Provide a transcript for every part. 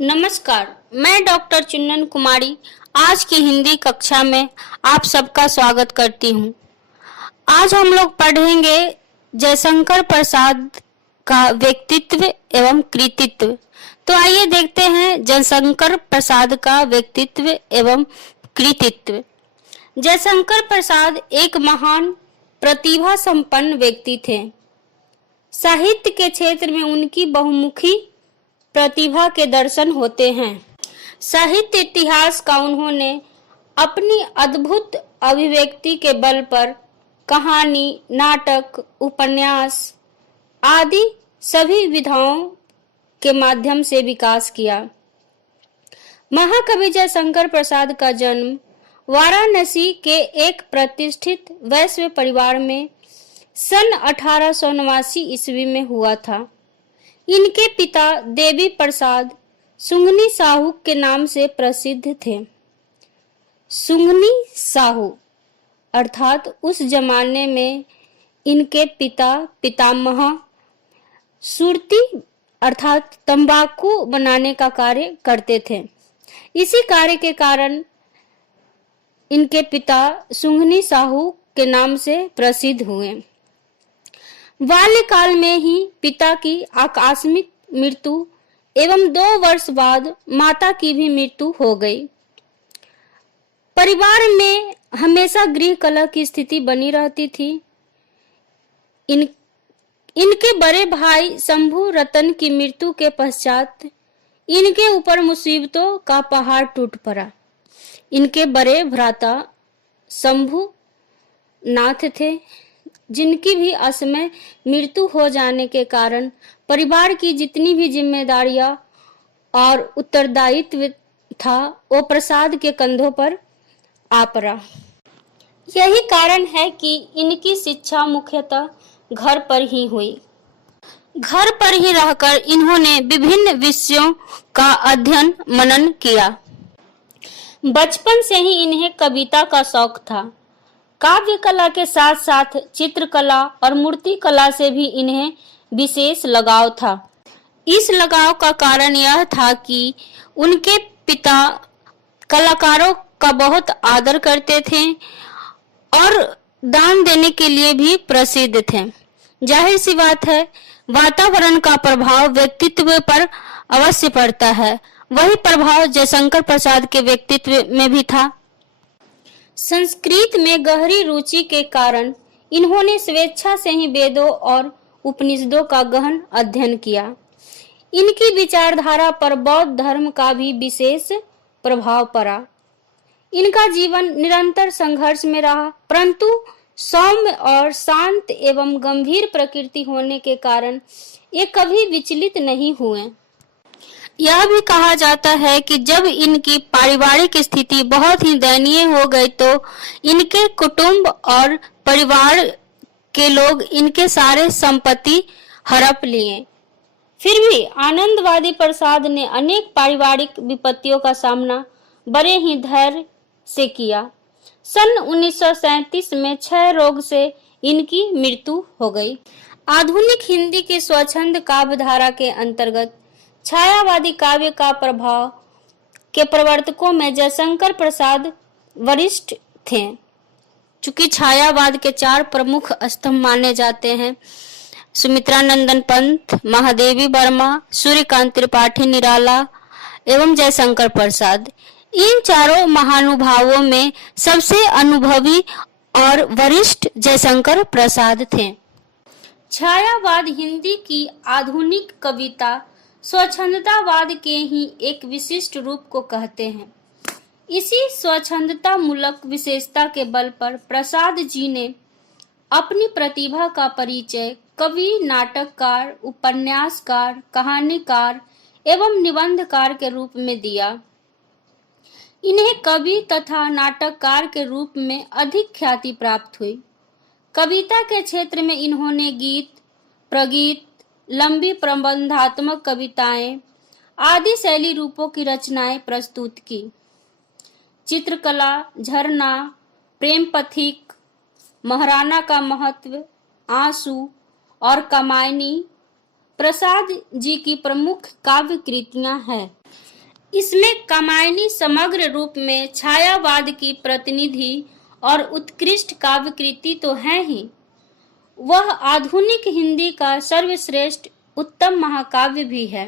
नमस्कार, मैं डॉक्टर चुन्नन कुमारी आज की हिंदी कक्षा में आप सबका स्वागत करती हूँ। आज हम लोग पढ़ेंगे जयशंकर प्रसाद का व्यक्तित्व एवं कृतित्व। तो आइए देखते हैं जयशंकर प्रसाद का व्यक्तित्व एवं कृतित्व। जयशंकर प्रसाद एक महान प्रतिभा संपन्न व्यक्ति थे। साहित्य के क्षेत्र में उनकी बहुमुखी प्रतिभा के दर्शन होते हैं। साहित्य इतिहास का उन्होंने अपनी अद्भुत अभिव्यक्ति के बल पर कहानी, नाटक, उपन्यास आदि सभी विधाओं के माध्यम से विकास किया। महाकवि जयशंकर प्रसाद का जन्म वाराणसी के एक प्रतिष्ठित वैश्य परिवार में सन 1889 ईस्वी में हुआ था। इनके पिता देवी प्रसाद सुंगनी साहू के नाम से प्रसिद्ध थे। सुंगनी साहू अर्थात उस जमाने में इनके पिता पितामह सुरती अर्थात तंबाकू बनाने का कार्य करते थे। इसी कार्य के कारण इनके पिता सुंगनी साहू के नाम से प्रसिद्ध हुए। बाल्यकाल में ही पिता की आकस्मिक मृत्यु एवं 2 वर्ष बाद माता की भी मृत्यु हो गई। परिवार में हमेशा गृह कलह की स्थिति बनी रहती थी। इनके बड़े भाई शंभू रतन की मृत्यु के पश्चात इनके ऊपर मुसीबतों का पहाड़ टूट पड़ा। इनके बड़े भ्राता शंभू नाथ थे, जिनकी भी असमय मृत्यु हो जाने के कारण परिवार की जितनी भी जिम्मेदारियां और उत्तरदायित्व था वो प्रसाद के कंधों पर आ पड़ा। यही कारण है कि इनकी शिक्षा मुख्यतः घर पर ही हुई। घर पर ही रहकर इन्होंने विभिन्न विषयों का अध्ययन मनन किया। बचपन से ही इन्हें कविता का शौक था। काव्य कला के साथ साथ चित्रकला और मूर्ति कला से भी इन्हें विशेष लगाव था। इस लगाव का कारण यह था कि उनके पिता कलाकारों का बहुत आदर करते थे और दान देने के लिए भी प्रसिद्ध थे। जाहिर सी बात है, वातावरण का प्रभाव व्यक्तित्व पर अवश्य पड़ता है। वही प्रभाव जयशंकर प्रसाद के व्यक्तित्व में भी था। संस्कृत में गहरी रुचि के कारण इन्होंने स्वेच्छा से ही वेदों और उपनिषदों का गहन अध्ययन किया। इनकी विचारधारा पर बौद्ध धर्म का भी विशेष प्रभाव पड़ा। इनका जीवन निरंतर संघर्ष में रहा, परंतु सौम्य और शांत एवं गंभीर प्रकृति होने के कारण ये कभी विचलित नहीं हुए। यह भी कहा जाता है कि जब इनकी पारिवारिक स्थिति बहुत ही दयनीय हो गई तो इनके कुटुंब और परिवार के लोग इनके सारे संपत्ति हड़प लिए। फिर भी आनंदवादी प्रसाद ने अनेक पारिवारिक विपत्तियों का सामना बड़े ही धैर्य से किया। सन 1937 में क्षय रोग से इनकी मृत्यु हो गई। आधुनिक हिंदी की स्वच्छंद काव्य धारा के अंतर्गत छायावादी काव्य का प्रभाव के प्रवर्तकों में जयशंकर प्रसाद वरिष्ठ थे। चूंकि छायावाद के 4 प्रमुख स्तंभ माने जाते हैं, सुमित्रा नंदन पंत, महादेवी वर्मा, सूर्यकांत त्रिपाठी निराला एवं जयशंकर प्रसाद। इन चारों महानुभावों में सबसे अनुभवी और वरिष्ठ जयशंकर प्रसाद थे। छायावाद हिंदी की आधुनिक कविता स्वच्छंदतावाद के ही एक विशिष्ट रूप को कहते हैं। इसी स्वच्छंदता मूलक विशेषता के बल पर प्रसाद जी ने अपनी प्रतिभा का परिचय कवि, नाटककार, उपन्यासकार, कहानीकार एवं निबंधकार के रूप में दिया। इन्हें कवि तथा नाटककार के रूप में अधिक ख्याति प्राप्त हुई। कविता के क्षेत्र में इन्होंने गीत, प्रगीत, लंबी प्रबंधात्मक कविताएं आदि शैली रूपों की रचनाएं प्रस्तुत की। चित्रकला, झरना, प्रेम पथिक, महाराणा का महत्व, आंसू और कामायनी प्रसाद जी की प्रमुख काव्य कृतियां हैं। इसमें कामायनी समग्र रूप में छायावाद की प्रतिनिधि और उत्कृष्ट काव्य कृति तो है ही, वह आधुनिक हिंदी का सर्वश्रेष्ठ उत्तम महाकाव्य भी है।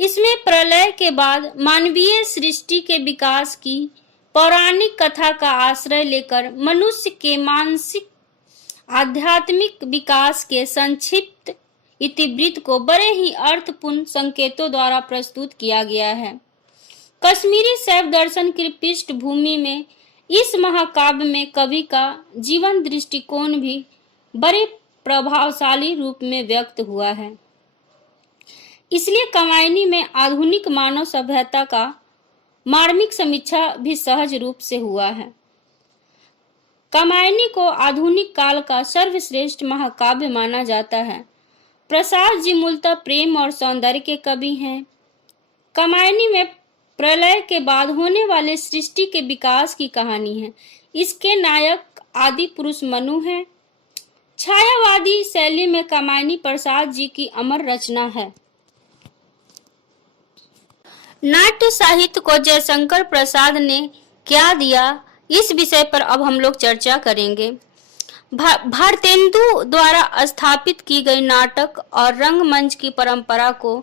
इसमें प्रलय के बाद मानवीय सृष्टि के विकास की पौराणिक कथा का आश्रय लेकर मनुष्य के मानसिक आध्यात्मिक विकास के संक्षिप्त इतिवृत्त को बड़े ही अर्थपूर्ण संकेतों द्वारा प्रस्तुत किया गया है। कश्मीरी शैव दर्शन की पृष्ठभूमि में इस महाकाव्य में कवि का जीवन दृष्टिकोण भी बड़े प्रभावशाली रूप में व्यक्त हुआ है। इसलिए कामायनी में आधुनिक मानव सभ्यता का मार्मिक समीक्षा भी सहज रूप से हुआ है। कामायनी को आधुनिक काल का सर्वश्रेष्ठ महाकाव्य माना जाता है। प्रसाद जी मूलतः प्रेम और सौंदर्य के कवि हैं। कामायनी में प्रलय के बाद होने वाले सृष्टि के विकास की कहानी है। इसके नायक आदि पुरुष मनु है। छायावादी शैली में कामायनी प्रसाद जी की अमर रचना है। नाट्य साहित्य को जयशंकर प्रसाद ने क्या दिया, इस विषय पर अब हम लोग चर्चा करेंगे। भारतेंदु द्वारा स्थापित की गई नाटक और रंगमंच की परंपरा को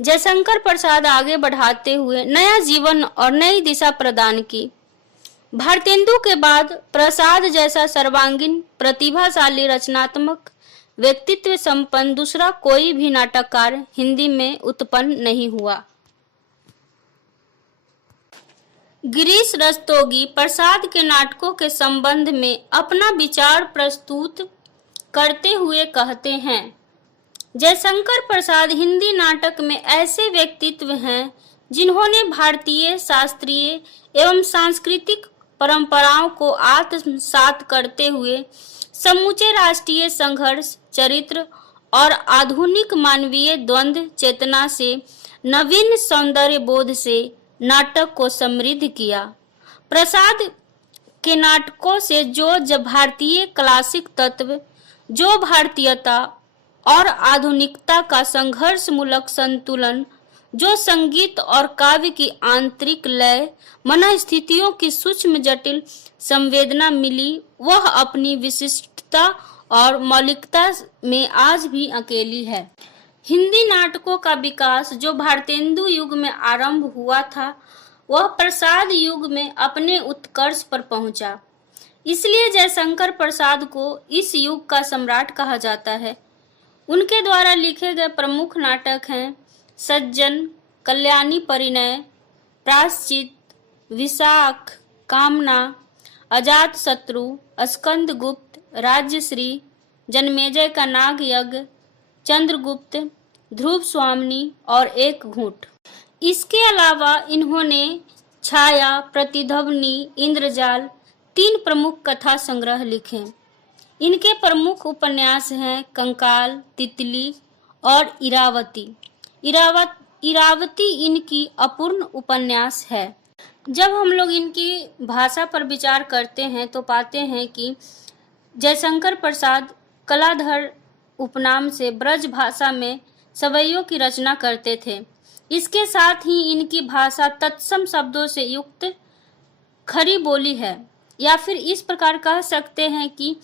जयशंकर प्रसाद आगे बढ़ाते हुए नया जीवन और नई दिशा प्रदान की। भारतेंदु के बाद प्रसाद जैसा सर्वांगीण प्रतिभाशाली रचनात्मक व्यक्तित्व संपन्न दूसरा कोई भी नाटककार हिंदी में उत्पन्न नहीं हुआ। गिरीश रस्तोगी प्रसाद के नाटकों के संबंध में अपना विचार प्रस्तुत करते हुए कहते हैं, जयशंकर प्रसाद हिंदी नाटक में ऐसे व्यक्तित्व हैं जिन्होंने भारतीय शास्त्रीय एवं सांस्कृतिक परंपराओं को आत्मसात करते हुए समूचे राष्ट्रीय संघर्ष चरित्र और आधुनिक मानवीय द्वंद्व चेतना से नवीन सौंदर्य बोध से नाटक को समृद्ध किया। प्रसाद के नाटकों से जो भारतीय क्लासिक तत्व, जो भारतीयता और आधुनिकता का संघर्ष मूलक संतुलन, जो संगीत और काव्य की आंतरिक लय मनस्थितियों की सूक्ष्म जटिल संवेदना मिली, वह अपनी विशिष्टता और मौलिकता में आज भी अकेली है। हिंदी नाटकों का विकास जो भारतेंदु युग में आरंभ हुआ था, वह प्रसाद युग में अपने उत्कर्ष पर पहुंचा। इसलिए जयशंकर प्रसाद को इस युग का सम्राट कहा जाता है। उनके द्वारा लिखे गए प्रमुख नाटक हैं सज्जन, कल्याणी परिणय, प्रायश्चित, विशाख, कामना, अजात शत्रु, स्कंद गुप्त, राज्यश्री, जन्मेजय का नाग यज्ञ, चंद्रगुप्त, ध्रुव स्वामिनी और एक घूंट। इसके अलावा इन्होंने छाया, प्रतिध्वनि, इंद्रजाल 3 प्रमुख कथा संग्रह लिखे। इनके प्रमुख उपन्यास हैं कंकाल, तितली और इरावती। इरावती इनकी अपूर्ण उपन्यास है। जब हम लोग इनकी भाषा पर विचार करते हैं तो पाते हैं कि जयशंकर प्रसाद कलाधर उपनाम से ब्रज भाषा में सवैयों की रचना करते थे। इसके साथ ही इनकी भाषा तत्सम शब्दों से युक्त खरी बोली है, या फिर इस प्रकार कह सकते हैं कि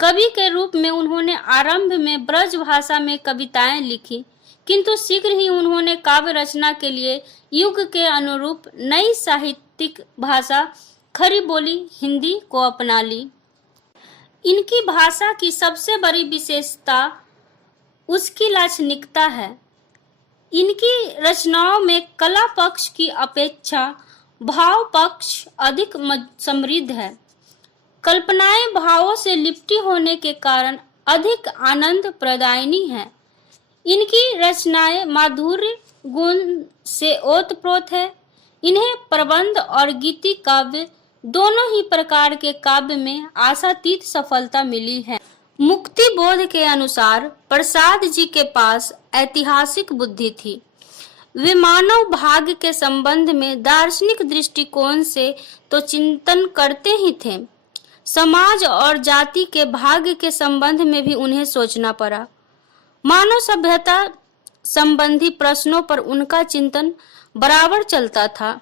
कवि के रूप में उन्होंने आरंभ में ब्रज भाषा में कविताएं लिखी, किंतु शीघ्र ही उन्होंने काव्य रचना के लिए युग के अनुरूप नई साहित्यिक भाषा खरी बोली हिंदी को अपना ली। इनकी भाषा की सबसे बड़ी विशेषता उसकी लाक्षणिकता है। इनकी रचनाओं में कला पक्ष की अपेक्षा भाव पक्ष अधिक समृद्ध है। कल्पनाएं भावों से लिपटी होने के कारण अधिक आनंद प्रदायिनी है। इनकी रचनाएं माधुर्य गुण से ओतप्रोत है। इन्हें प्रबंध और गीति काव्य दोनों ही प्रकार के काव्य में आशातीत सफलता मिली है। मुक्ति बोध के अनुसार प्रसाद जी के पास ऐतिहासिक बुद्धि थी। वे मानव भाग्य के संबंध में दार्शनिक दृष्टिकोण से तो चिंतन करते ही थे, समाज और जाति के भाग्य के संबंध में भी उन्हें सोचना पड़ा। मानव सभ्यता संबंधी प्रश्नों पर उनका चिंतन बराबर चलता था।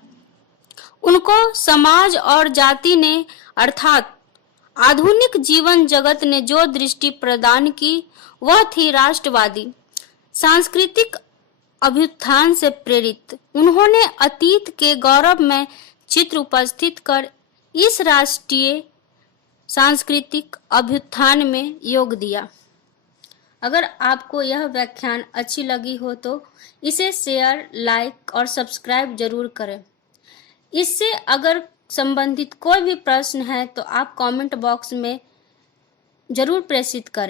उनको समाज और जाति ने अर्थात आधुनिक जीवन जगत ने जो दृष्टि प्रदान की वह थी राष्ट्रवादी सांस्कृतिक अभ्युत्थान से प्रेरित। उन्होंने अतीत के गौरवमय चित्र उपस्थित कर इस राष्ट्रीय सांस्कृतिक अभ्युत्थान में योग दिया। अगर आपको यह व्याख्यान अच्छी लगी हो तो इसे शेयर, लाइक और सब्सक्राइब जरूर करें। इससे अगर संबंधित कोई भी प्रश्न है तो आप कमेंट बॉक्स में जरूर प्रेषित करें।